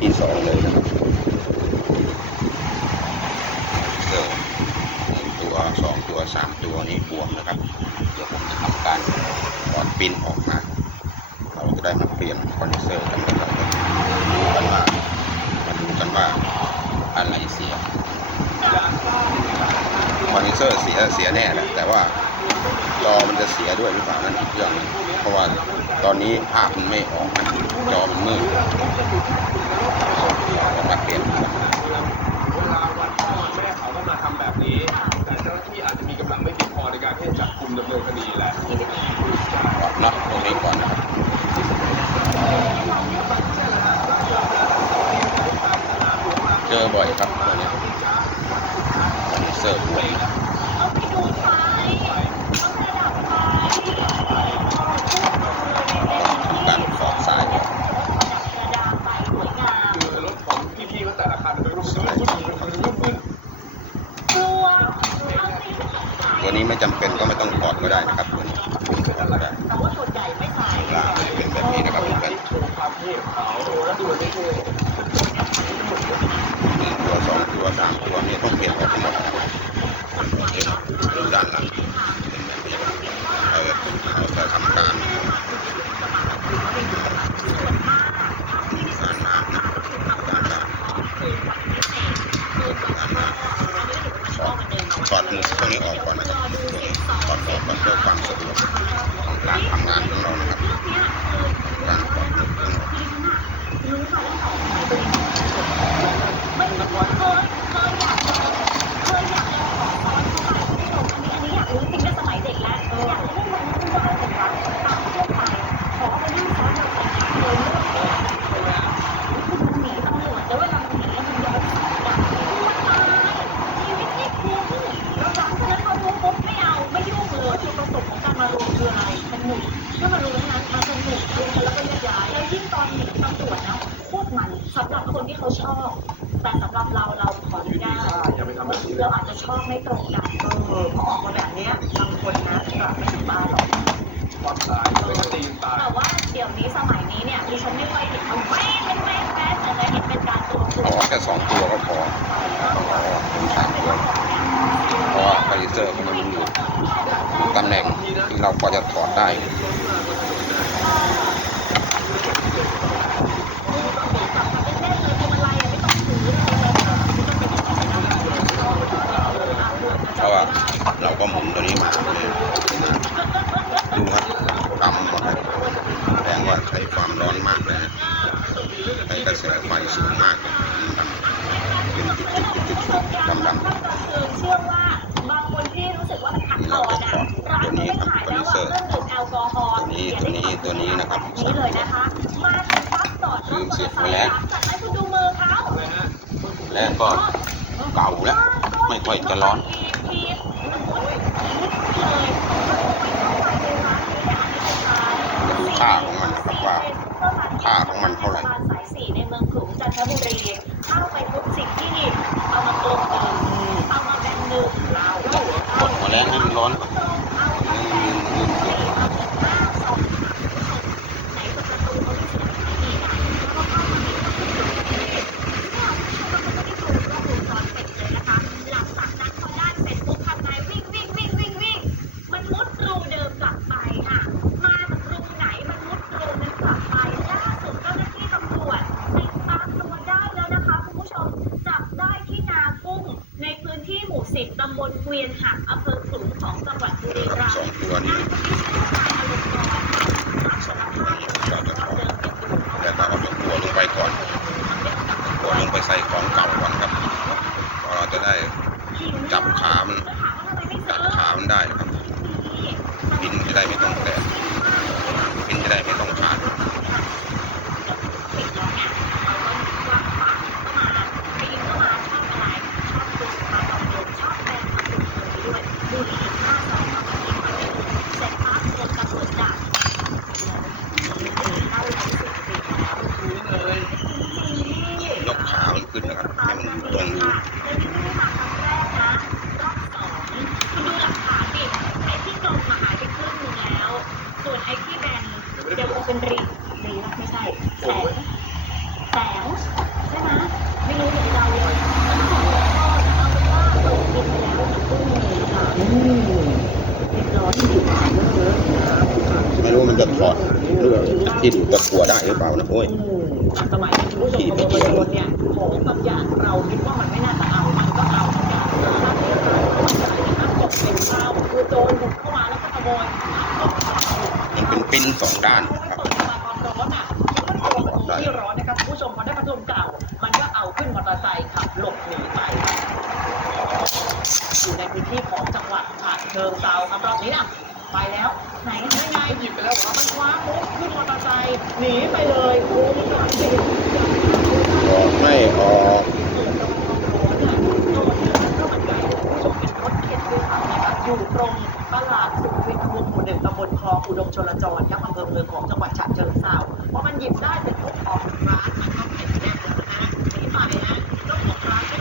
ที่สองเลยนะครับเจอหนึ่งตัวสองตัวสามตัวนี้บวมนะครับ เดี๋ยวผมจะทำการถอดปิ้นออกมา เราจะได้มาเปลี่ยนคอนเซอร์กันแล้วเราจะรู้กันว่ามาดูกันว่าอะไรเสียคอนเดนเซอร์เสียเสียแน่แหละแต่ว่า จอมันจะเสียด้วยหรือเปล่านั่นอีกเรื่องหนึงเพราะว่าตอนนี้ภาพมันไม่ออกนะจอมันมืดเรามาเปลี่ยนกันเวลาวัดพ่อแม่เขาก็มาทำแบบนี้แต่เจ้าหน้าที่อาจจะมีกำลังไม่เพียงพอในการที่จะจับกลุ่มดำเนินคดีแหละก่อนเนาะตรงนี้ก่อนนะครับเจอบ่อยครับตัวเนี้ยคอนเดนเซอร์บวม เอาไปดูไฟต้องระดับไฟ การขอบสายก่อน ระดับไฟสวยงาม คือรถของพี่ๆก็แต่ละคันเป็นรุ่นรุ่นรุ่นรุ่นรุ่นรุ่น กลัวเอาไป ตัวนี้ไม่จำเป็นก็ไม่ต้องถอดก็ได้นะครับตัวนี้ถอดก็ได้แต่ว่าส่วนใหญ่ไม่ใส่ลามันจะเป็นแบบนี้นะครับเพื่อนโชว์ความเท่ของเขาแล้วดูไม่เท่หนึ่งตัวสองตัวสามตัวนี้ต้องเปลี่ยนออกทั้งหมดด้านหลังเออเขาจะทำการการน้ำนะการน้ำการน้ำถอดถอดหมุดพวกนี้ออกก่อนนะครับพวกนี้ถอดออกก่อนเพื่อความสะดวกของการทำงานของเรานะครับ การถอดหมุดข้างนอก รู้มาตั้งแต่สมัยเด็กไม่เคยเคยอยากจะเคยอยากจะขอซ้อนเข้าไปคุณผู้ชมอันนี้อันนี้อยากรู้จริงๆก็สมัยเด็กแล้วอยากรู้ว่ามันจะเป็นร้านตามทั่วไปขอไปนั่งซ้อนมอเตอร์ไซค์เลยเลือกคุณหนีตำรวจแล้วเวลามันหนีมันย้อนสอนกลับมันตายชีวิตไม่คุ้มแล้วหลังจากนั้นพอรู้ปุ๊บไม่เอาไม่ยุ่งเลยจุดประสงค์ของการมารวมคืออะไรสนุกถ้ามารู้ทั้งนั้นมาสนุกรวมกันแล้วก็แยกย้ายแล้วยิ่งตอนหนีตำรวจนะโคตรมัน สำหรับคนที่เขาชอบ แต่สำหรับเราเราขออนุญาตอย่าไปทำแบบนี้เลเรายอาจจะชอบไม่ตรงกันเออพอออกมาแบบเนี้ยบางคนนะกลับไม่ถึงบ้านหรอกตอนตายเลยก็ตีนตายแต่ว่าเดี๋ยวนี้สมัยนี้เนี่ยดิฉันไม่ค่อยเห็นเอาแม่เป็นแม่แม่แต่จะเห็นเป็นการรวมกลุ่เอามออกแค่สองตัวก็พอต้องเอาออกถึงสามตัวเพราะว่าไฟเซอร์มันอยู่ตำแหน่งที่เราพอจะถอดได้ เพราะว่าเรา ก็หมุนตัวนี้มาดูครับดำหมดเลยแสดงว่าใช้ความร้อนมากเลยนะใช้กระแสไฟสูงมากเป็นจุดๆจุดๆดำๆเชื่อว่าบางคนที่รู้สึกว่ามันขัดคอนะร้านไม่ขายแล้วว่าเครื่องดื่มแอลกอฮอล์ตัวนี้ตัวนี้ตัวนี้นะครับนี้เลยนะคะมาถึงปั๊บจอดรถมอเตอร์ไซค์หลังจากนั้นคุณดูมือเขาแล้วก็เก่าแล้วไม่ค่อยจะร้อน มาดู ค่าของมันนะครับว่าค่าของมันเท่าไหร่สายสี่ในเมืองขลุงจันทบุรีเข้าไปทุกสิ่งที่เอามากลมกลืนเอามาแบ่งหนึ่งเรา กดหัวแรงให้มันร้อนก่อน เอาไปแบ่งหนึ่งเอาไปห้าสองไหนจะประตูเขาไม่เสียหายอีกอะแล้วก็เข้ามาในประตูเนี่ยคุณผู้ชมเราก็ไม่ได้ดูกล้องวงจรปิดเลยนะคะ หลังจากนั้นพอได้เสร็จปุ๊บทำไงวิ่งวิ่งวิ่งวิ่งวิ่ง มันมุดรูเดิมกลับไปค่ะ มาจากรูไหนมันมุดรูนั้นกลับไป ล่าสุดเจ้าหน้าที่ตำรวจติดตามตัวได้แล้วนะคะคุณผู้ชม จับได้ที่นากุ้ง ในพื้นที่หมู่สิบตำบลเกวียนหักอำเภอขลุงของจังหวัดบุ ตัวนี้สองตัวนี้สารภาพเราจะถอดแล้วก็เอาตัวหัวลงไปก่อนตัวลงไปใส่ของเก่าก่อนครับเพราะเราจะได้จับขามันจับขามันได้ครับบินจะได้ไม่ต้องแตกบินจะได้ไม่ต้อง เป็นรีรีนะไม่ใช่แสงแสงใช่ไหมไม่รู้เดี๋เราเลยเอาเป็นว่าปิดกินไแล้วกุ้มีค่ะเรียบร้อยอยู่ค่ะไม่รู้มันจะถอดหรือจะทิ้นจะขัวได้หรือเปล่านะโอ้ยสมัยผู้ชมขบวเนี่ยของบางอย่างเราคิดว่ามันไม่น่าจะเอามันก็เอาทุกอย่างเป็นข้าวคือโจรบุกเข้ามาแล้วก็ขโมยมันเป็นปิ้นสองด้าน ชิงเทราครับรอบนี้นะไปแล้ว ไหนไหนไงหยิบไปแล้วเหรอมันคว้าปุ๊บขึ้นมอเตอร์ไซค์หนีไปเลยโอ้ยหลังเด็กออกไม่ออกอยู่ตรงตลาดสุขุมวิทวงศ์หมู่หนึ่งตำบลคลองอุดมชลจรครับอำเภอเมืองของจังหวัดฉะเชิงเทราพอมันหยิบได้เสร็จปุ๊บออกร้านมันก็เป็นแน่แล้วนะฮะหนีไปนะเจ้าของร้าน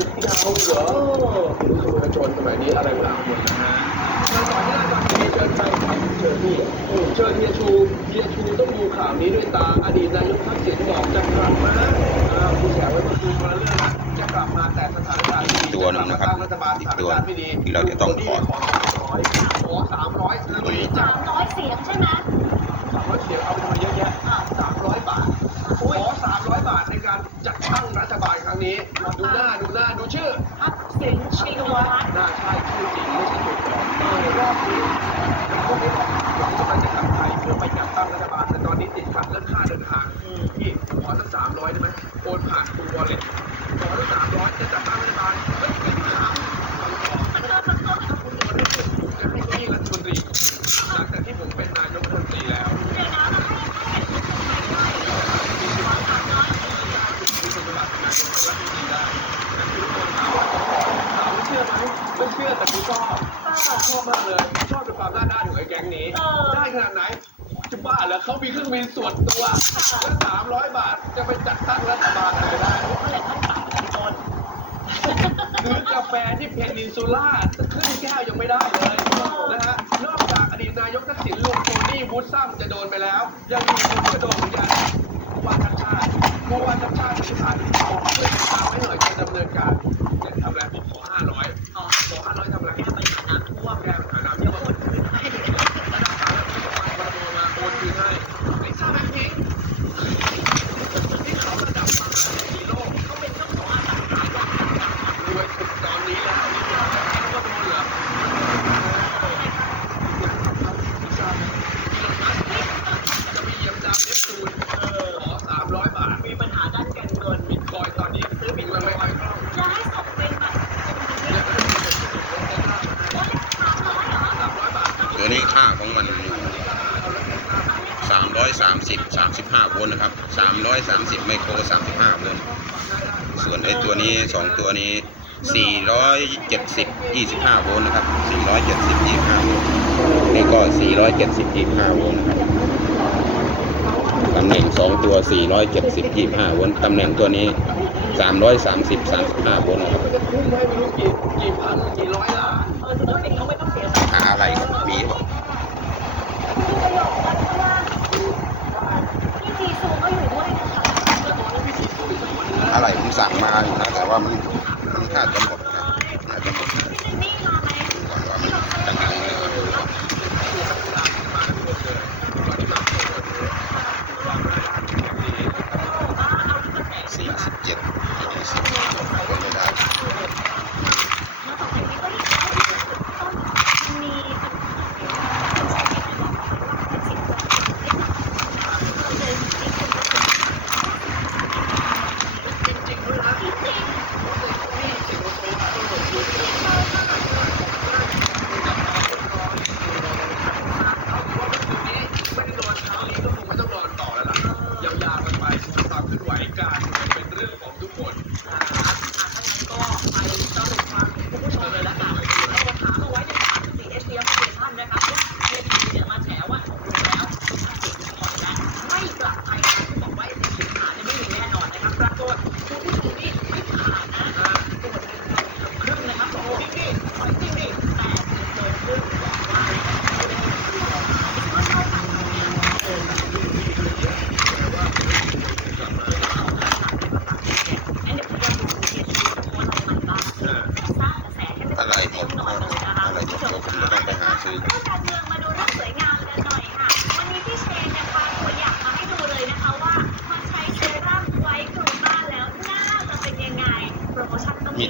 ยนะไม่ใช่ที่ดาวเหรอเห็นขโมยโจรสมัยนี้อะไรเปล่าหมดนะฮะเราต่อหน้าจอทีวีเชิญใครครับเชิญพี่เชิญเฮียชูเฮียชูต้องดูข่าวนี้ด้วยตาอดีตนายกทักษิณบอกจะกลับมาผู้แฉไว้เมื่อคืนมาเรื่องนะจะกลับมาแต่สถานการณ์ไม่ดีตัวหนึ่งนะครับจกลัมาตั้งรัฐบาลสถานการณ์ไม่ดีที่เราจะต้องขอสามร้อยขอสามร้อยสามร้อยเสียงใช่ไหมสามร้อยเสียงเอาไปทำเยอะแยะ จัดตั้งรัฐบาลครั้งนี้ดูหน้าดูหน้าดูชื่อทักษิณชินวัตรหน้าใช่ชื่อจริงไม่ใช่ตัวปลอมเออรอบนี้พวกนี้บอกหวังว่าจะกลับไทยเพื่อไปจัดตั้งรัฐบาลแต่ตอนนี้ติดขัดเรื่องค่าเดินทางพี่ขอสักสามร้อยได้ไหมโอนผ่านคุณวอลเล็ตขอสักสามร้อยจะจัดตั้งรัฐบาลเฮ้ยไม่ถามฟั ชื่อแต่กูชอบชอบมากเลยชอบเป็นความหน้าด้านของไอ้แก๊งนี้ ได้ขนาดไหนจะบ้าเหรอเขามีเครื่องบินส่วนตัวแล้วสามร้อยบาทจะไปจัดตั้งรัฐบาลอะไรได้ก็เลยต้องตัดกันต้นคือกาแฟที่เพนินซูล่าครึ่งแก้วยังไม่ได้เลยนะฮะนอกจากอดีตนายกทักษิณลุงโทนี่วูดซัมจะโดนไปแล้ว ยังมีคนที่จะโดนเหมือนกันผู้ว่าชัดชาติผู้ว่าชัดชาติที่ผ่านผมช่วยติดตามให้หน่อยจะดำเนินการเนี่ยทำอะไรผมขอห้าร้อย อ๋อ ขอห้าร้อยทำอะไร แค่ไปหาน้ำท่วม แก้ปัญหาน้ำที่มันเกิดขึ้น ให้ ระดับสามแล้วก็มาโอนคืนให้ไอ้ซ่าแบ็คพิงค์ที่เขาระดับมาฮีโร่ เขาเป็นเจ้าของอาสาขายยาขัดยาร วยสุดตอนนี้แล้วนี่เดียวแล้วก็โดนเหรอจะไปเยี่ยมดาวเนปจูนขอสามร้อยบาท มีปัญหาด้านการเงิน บิตคอยตอนนี้ซื้อบิตมันไม่ค่อยคล่อง จะให้ส่งเป็นแบบ เนี่ยก็เลยเป็นสุดลงได้ ว่าสามร้อยเหรอ สามร้อยบาท ตัวนี้ค่าของมันอยู่สามร้อยสามสิบสามสิบห้าโวลต์นะครับสามร้อยสามสิบ ไมโครสามสิบห้าโวลต์ส่วนไอ้ตัวนี้สองตัวนี้สี่ร้อยเจ็ดสิบยี่สิบห้าโวลต์นะครับสี่ร้อยเจ็ดสิบยี่สิบห้าโวลต์นี่ก็สี่ร้อยเจ็ดสิบยี่สิบห้าโวลต์นะครับตำแหน่งสองตัวสี่ร้อยเจ็ดสิบยี่สิบห้าโวลต์ตำแหน่งตัวนี้สามร้อยสามสิบสามสิบห้าโวลต์นะครับ 27ที่ที่สิบคนไม่ได้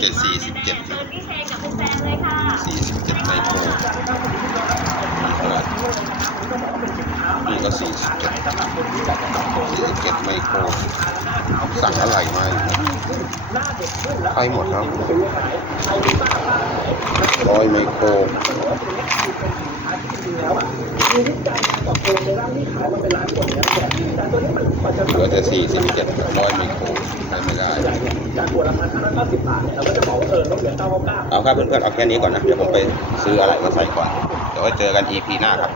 จะ47 47ครับ ก็สี่สิบเจ็ดเจ็ดไมโครสั่งอะไรมาใไปหมดแล้วร้อยไมโครเหลือแต่สี่สิบเจ็ดร้อยไมโครใช้ไม่ได้องร้องกล้าเอาครับเพื่อนๆเอาแค่นี้ก่อนนะ เดี๋ยวผมไปซื้ออะไรมาใส่ก่อน เดี๋ยวไว้เจอกันอีพีหน้าครับ